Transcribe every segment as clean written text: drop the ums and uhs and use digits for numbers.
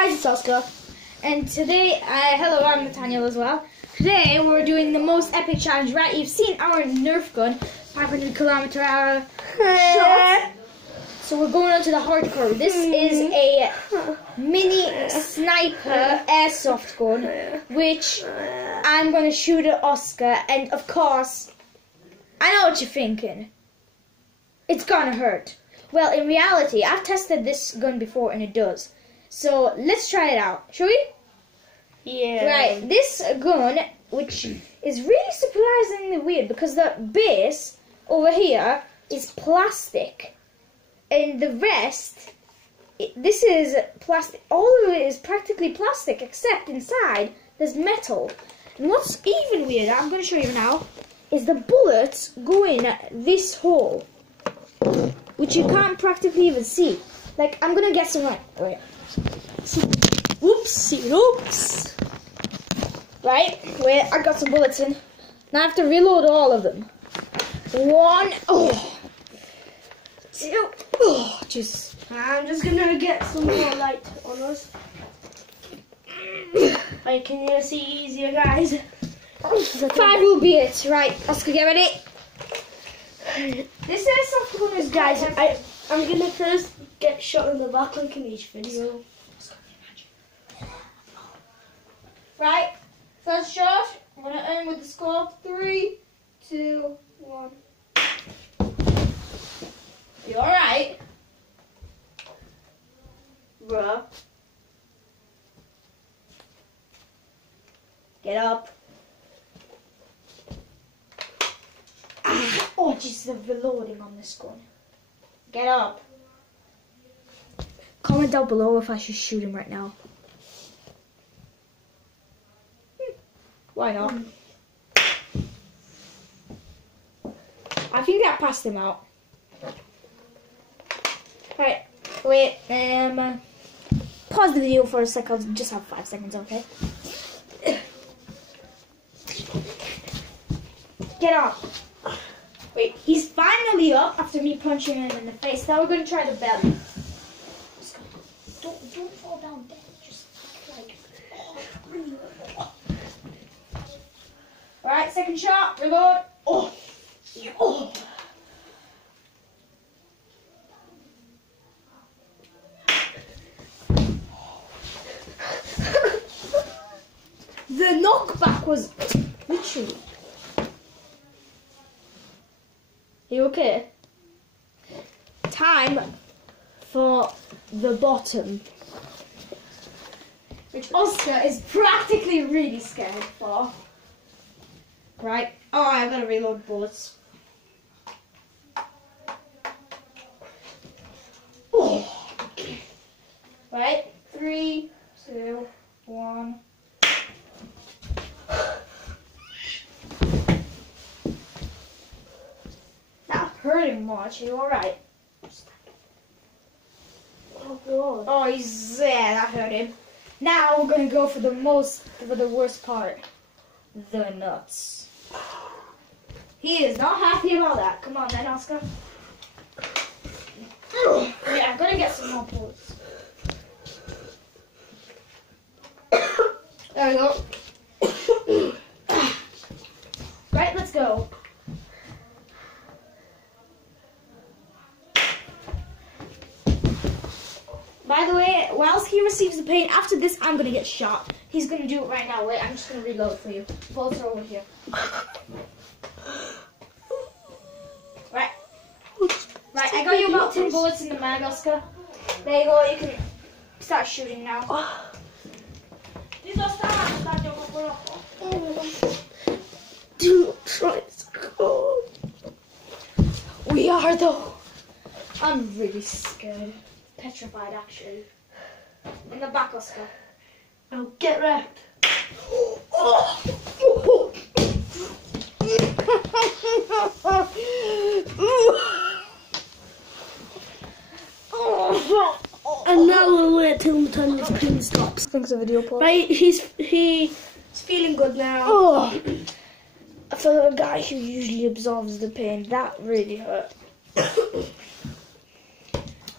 guys, it's Oscar, and today, hello, I'm Nathaniel as well. Today we're doing the most epic challenge, right? You've seen our Nerf gun, 500 km/h shot. So we're going on to the hardcore. This is a mini sniper airsoft gun, which I'm going to shoot at Oscar, and of course, I know what you're thinking. It's gonna hurt. Well, in reality, I've tested this gun before and it does. So let's try it out, shall we? Yeah. Right, this gun, which is really surprisingly weird because the base over here is plastic. And the rest, this is plastic. All of it is practically plastic except inside there's metal. And what's even weirder, I'm going to show you now, is the bullets go in this hole, which you can't practically even see. Like, I'm going to get some right. Wait. Oops. Right, wait, I got some bullets in. Now I have to reload all of them. 1, 2, just. I'm just gonna get some more light on us. I can you see easier, guys. 5 will be it. Right, Oscar, get ready. This airsoft gun is Guys, I'm gonna first get shot in the back like in each video. Right, first shot. I'm gonna aim with the scope. 3, 2, 1. You alright? Bruh. Get up. Oh, jeez, the reloading on this gun. Get up. Comment down below if I should shoot him right now. Why not? I think I passed him out. Right, wait, pause the video for a sec, I'll just have 5 seconds, okay? Get up. Wait, he's finally up after me punching him in the face. Now we're going to try the belly. Don't fall down dead, just like, Alright, second shot, reload. Oh. The knockback was literally. You okay? Time for the bottom, which Oscar is practically really scared for. Right. Oh, I gotta reload bullets. Oh. Right. 3, 2, 1. Not hurting much. You all right? Oh god. Oh, he's there. That hurt him. Now we're gonna go for the worst part. The nuts. He is not happy about that. Come on then, Oscar. Yeah, I'm gonna get some more bullets. There we go. Right, let's go. By the way, whilst he receives the pain, after this I'm gonna get shot. He's gonna do it right now. Wait, I'm just gonna reload for you. Bullets are over here. Right. Right, I got you about 10 bullets in the mag, Oscar. There you go, you can start shooting now. Do try to go. We are though. I'm really scared. Petrified actually. In the back, Oscar. I'll get wrecked. And now we'll wait till the time this pain stops. Thanks for video, Paul. Right, he's feeling good now. Oh, for a guy who usually absorbs the pain, that really hurt.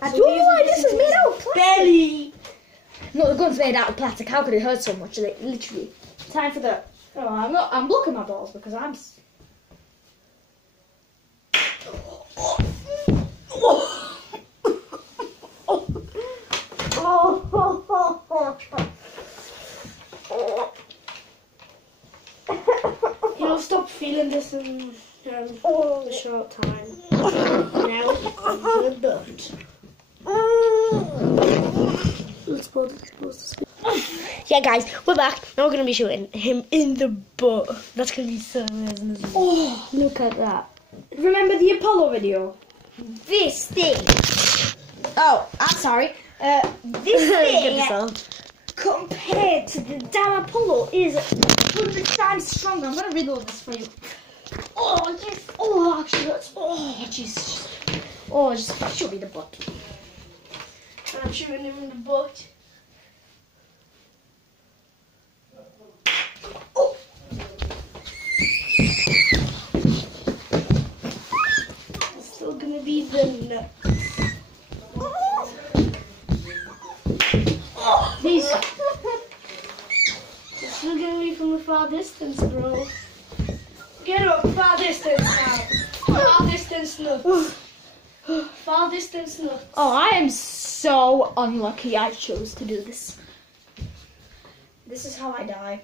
I don't know why this is made out of plastic. Belly. No, the gun's made out of plastic. How could it hurt so much? Like, literally. Time for the... Oh, I'm blocking my balls because I'm... You'll stop feeling this in a short time. Now, the butt. Let's pause this. Yeah, guys, we're back. Now we're going to be shooting him in the butt. That's going to be so amazing, isn't it? Oh, look at that. Remember the Apollo video? This thing. Oh, I'm sorry. This thing, compared to the damn Apollo, is 100 times stronger. I'm going to reload this for you. Oh, yes. Oh, actually, that's... Oh, jeez. Oh, just show me the butt. I'm shooting him in the butt. Oh. It's still going to be the nuts. These. It's still going to be from a far distance, bro. Get up, far distance now. Far distance nuts. Far distance nuts. Oh, I am so unlucky I chose to do this. This is how I die.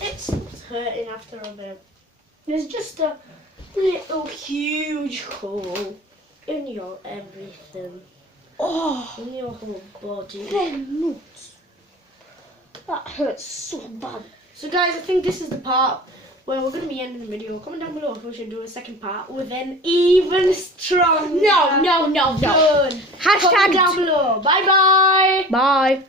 It's hurting after a bit. There's just a little huge hole in your everything. Oh, In your whole body. they're nuts. That hurts so bad. So guys, I think this is the part where we're going to be ending the video. Comment down below if we should do a second part with an even stronger No. gun. Hashtag Comment down below. Bye bye. Bye.